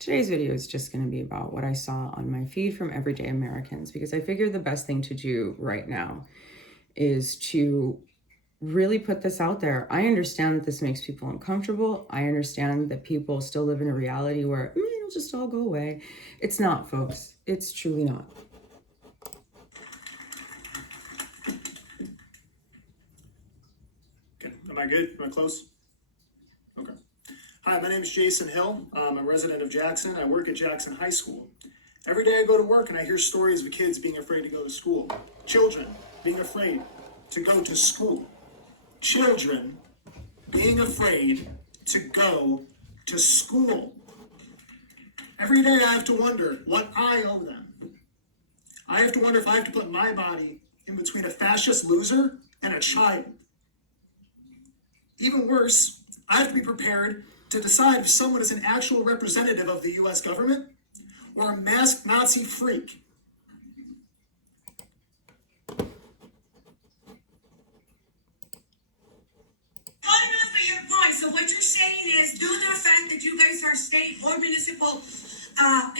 Today's video is just going to be about what I saw on my feed from Everyday Americans, because I figured the best thing to do right now is to really put this out there. I understand that this makes people uncomfortable. I understand that people still live in a reality where it'll just all go away. It's not, folks. It's truly not. Okay, am I good? Am I close? Okay. Hi, my name is Jason Hill. I'm a resident of Jackson. I work at Jackson High School. Every day I go to work and I hear stories of kids being afraid to go to school. Children being afraid to go to school. Children being afraid to go to school. Every day I have to wonder what I owe them. I have to wonder if I have to put my body in between a fascist loser and a child. Even worse, I have to be prepared to decide if someone is an actual representative of the US government or a masked Nazi freak. So what you're saying is, due to the fact that you guys are state or municipal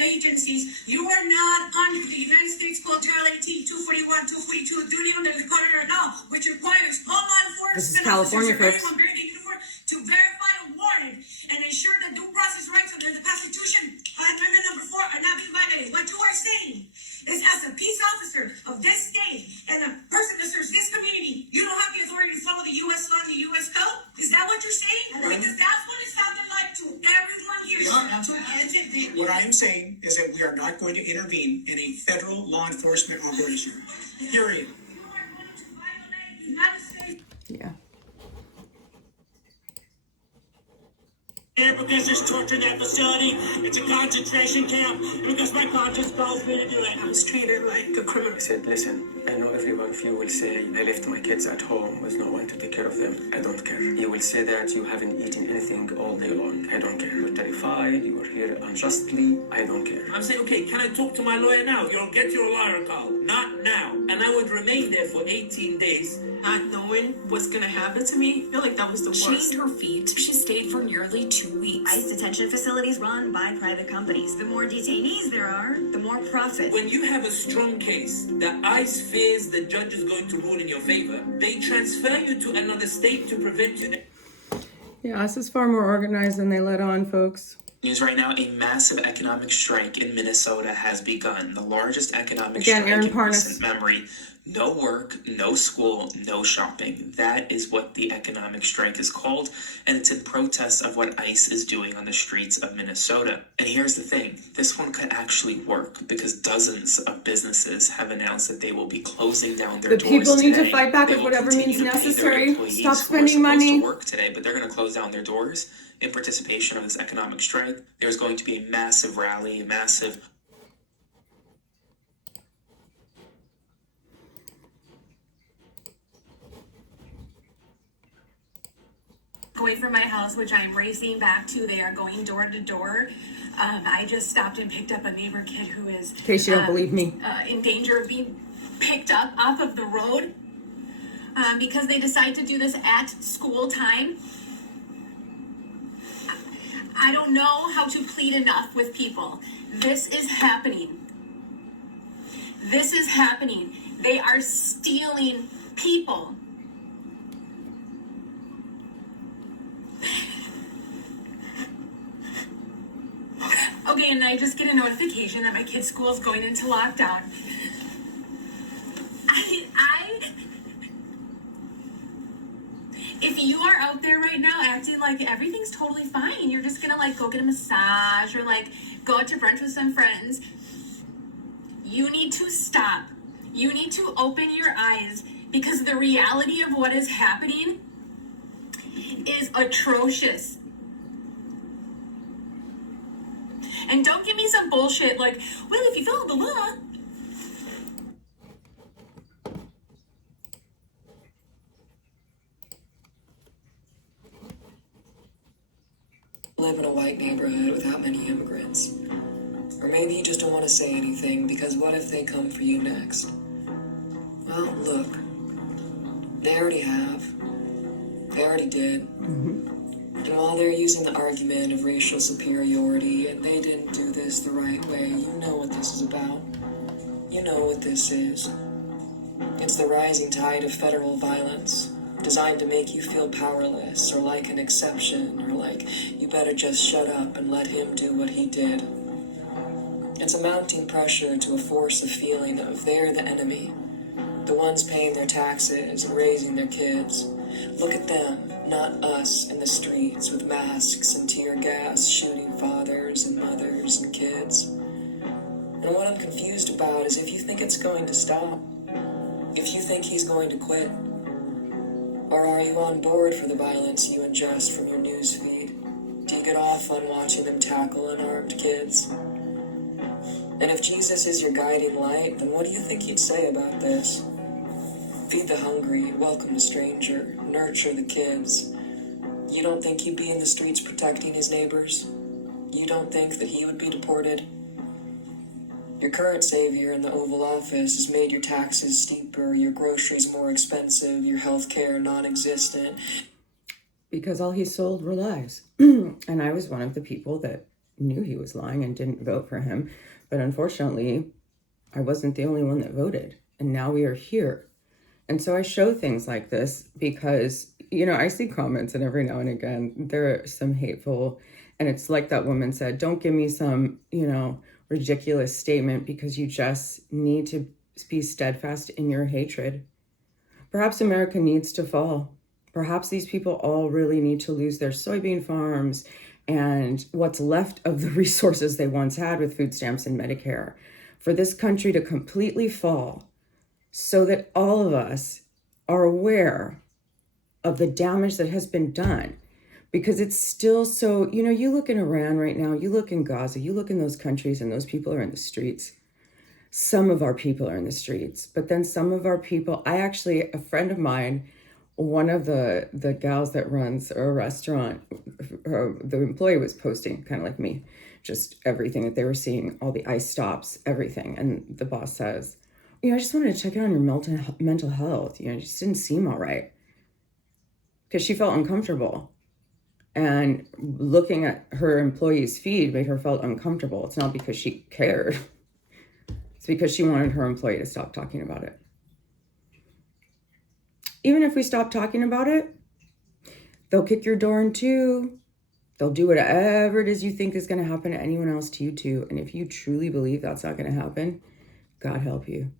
agencies, you are not under the United States Code Title 18, 241, 242, duty under the code law, which requires all law enforcement This is California, folks. To verify a warrant and ensure that due process rights under the Constitution, Amendment number 4, are not being violated. What you are saying is, as a peace officer of this state and a person that serves this community, you don't have the authority to follow the U.S. law and the U.S. code? Is that what you're saying? Because that's what it sounded like to everyone here. What I am saying is that we are not going to intervene in a federal law enforcement operation. Period. You are going to violate the United States. Yeah. Because there's torture in that facility. It's a concentration camp. Because my conscience calls me to do it. I was treated like a criminal. I said, listen, I know every one of you will say, I left my kids at home with no one to take care of them. I don't care. You will say that you haven't eaten anything all day long. I don't care. You're terrified. You are here unjustly. I don't care. I'm saying, okay, can I talk to my lawyer now? You'll get your lawyer call. Not now. And I would remain there for 18 days. Not knowing what's going to happen to me, I feel like that was the worst. She named her feet. She stayed for nearly 2 weeks. ICE detention facilities run by private companies. The more detainees there are, the more profit. When you have a strong case that ICE fears the judge is going to rule in your favor, they transfer you to another state to prevent you. Yeah, this is far more organized than they let on, folks. News right now, a massive economic strike in Minnesota has begun. The largest economic Again, strike Aaron in Parnas. recent memory. No work, no school, no shopping. That is what the economic strike is called, and it's in protest of what ICE is doing on the streets of Minnesota. And here's the thing, this one could actually work because dozens of businesses have announced that they will be closing down their The doors people need to today. fight back They with will whatever continue means to pay their necessary. employees Stop who are spending supposed money. to work today, but they're going to close down their doors in participation of this economic strike. There's going to be a massive rally, a massive Away from my house, which I'm racing back to. They are going door to door. I just stopped and picked up a neighbor kid who is, In case you don't believe me. in danger of being picked up off of the road because they decide to do this at school time. I don't know how to plead enough with people. This is happening. This is happening. They are stealing people. Okay, and I just get a notification that my kid's school is going into lockdown. If you are out there right now acting like everything's totally fine, you're just gonna like go get a massage or like go out to brunch with some friends, you need to stop. You need to open your eyes because the reality of what is happening is atrocious. And don't give me some bullshit like, well, if you follow the law. Live in a white neighborhood without many immigrants. Or maybe you just don't want to say anything because what if they come for you next? Well, look, they already have. They already did. And while they're using the argument of racial superiority and they didn't do this the right way, you know what this is about. You know what this is. It's the rising tide of federal violence, designed to make you feel powerless or like an exception or like you better just shut up and let him do what he did. It's a mounting pressure to force a feeling of they're the enemy, the ones paying their taxes and raising their kids. Look at them, not us in the streets with masks and tear gas shooting fathers and mothers and kids. And what I'm confused about is if you think it's going to stop, if you think he's going to quit, or are you on board for the violence you ingest from your news feed? Do you get off on watching them tackle unarmed kids? And if Jesus is your guiding light, then what do you think he'd say about this? Feed the hungry, welcome the stranger, nurture the kids. You don't think he'd be in the streets protecting his neighbors? You don't think that he would be deported? Your current savior in the Oval Office has made your taxes steeper, your groceries more expensive, your health care non-existent. Because all he sold were lies. And I was one of the people that knew he was lying and didn't vote for him. But unfortunately, I wasn't the only one that voted. And now we are here. And so I show things like this because, you know, I see comments and every now and again, there are some hateful, and it's like that woman said, don't give me some, you know, ridiculous statement because you just need to be steadfast in your hatred. Perhaps America needs to fall. Perhaps these people all really need to lose their soybean farms and what's left of the resources they once had with food stamps and Medicare, for this country to completely fall so that all of us are aware of the damage that has been done. Because it's still so, you know, you look in Iran right now, you look in Gaza, you look in those countries and those people are in the streets. Some of our people are in the streets, but then some of our people, a friend of mine, one of the gals that runs a restaurant, the employee was posting, kind of like me, just everything that they were seeing, all the ICE stops, everything. And the boss says, you know, I just wanted to check in on your mental health. You know, it just didn't seem all right. Because she felt uncomfortable. And looking at her employee's feed made her feel uncomfortable. It's not because she cared. It's because she wanted her employee to stop talking about it. Even if we stop talking about it, they'll kick your door in two. They'll do whatever it is you think is going to happen to anyone else to you too. And if you truly believe that's not going to happen, God help you.